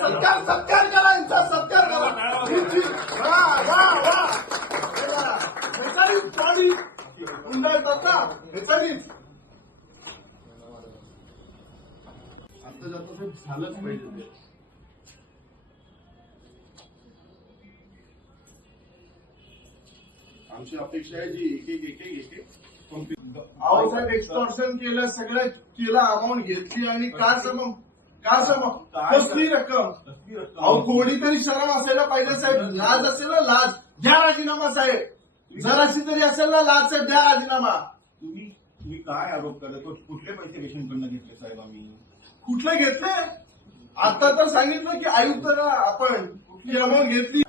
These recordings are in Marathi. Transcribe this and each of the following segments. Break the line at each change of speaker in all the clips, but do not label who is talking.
सत्कार सत्कार करा यांचा सत्कार करा आता जाता ते झालंच पाहिजे ते. आमची अपेक्षा आहे जी एक एक एक एक एक. अहो साहेब एक्सटॉर्शन केलं सगळं केलं अमाऊंट घेतली आणि का सम का सम कसली रक्कम? अहो थोडी तरी शरम असायला पाहिजे साहेब. लाज असेल ना लाज. द्या राजीनामा साहेब. जराशी तरी असेल ना लाज साहेब द्या राजीनामा.
तुम्ही तुम्ही काय आरोप करत? कुठले पैसे पेशंटकडनं घेतले साहेब आम्ही?
कुठले घेतले? आता तर सांगितलं की आयुक्तांना आपण कुठली अमाऊंट घेतली.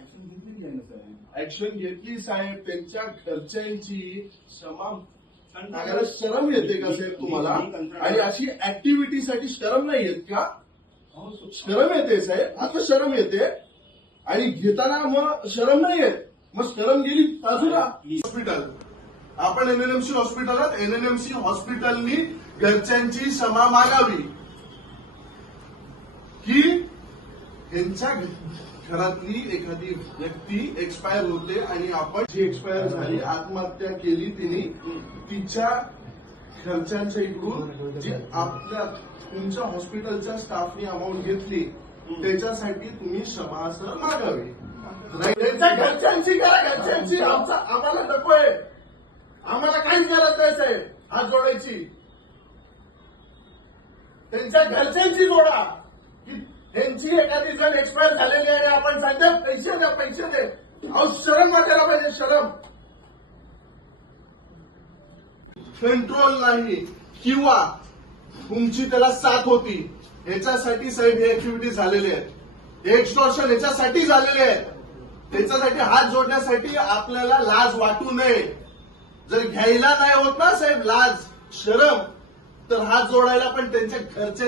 ऍक्शन घेतली साहेब? त्यांच्या घरच्यांची क्षमा शरम येते का साहेब तुम्हाला? आणि अशी ऍक्टिव्हिटीसाठी शरम नाही येत का? शरम येते साहेब. आता शरम येते. आणि घेताना मग शरम नाही येत. मग शरम गेली बाजूला हॉस्पिटल. आपण एनएनएमसी हॉस्पिटलात एनएनएमसी हॉस्पिटलनी घरच्यांची क्षमा मागावी. की यांच्या घरातली एखादी व्यक्ती एक्सपायर होते आणि आपण जी एक्सपायर झाली आत्महत्या केली तिने तिच्या घरच्यांच्या इकडून जी आपल्या तुमच्या हॉस्पिटलच्या स्टाफनी अमाऊंट घेतली त्याच्यासाठी तुम्ही क्षमा असं मागावी घरच्यांची करा घरच्यांची. आमचा आम्हाला नकोय. आम्हाला काहीच गरज नाही साहेब. हात जोडायची. त्यांच्या घरच्यांची जोडा. की त्यांची एखादी जण एक्सपायर झालेली आहे आणि आपण सांगतो पैसे द्या पैसे दे अहो शरम वाटायला पाहिजे शरम कंट्रोल नाही किंवा तुमची त्याला साथ होती. याच्यासाठी साहेब हे ऍक्टिव्हिटी झालेले आहेत. हे एक्सटॉर्शन याच्यासाठी झालेले आहेत. त्याच्यासाठी हात जोडण्यासाठी आपल्याला लाज वाटू नये. जर घ्यायला नाही होत ना साहेब लाज शरम तर हात जोडायला पण त्यांच्या घरच्या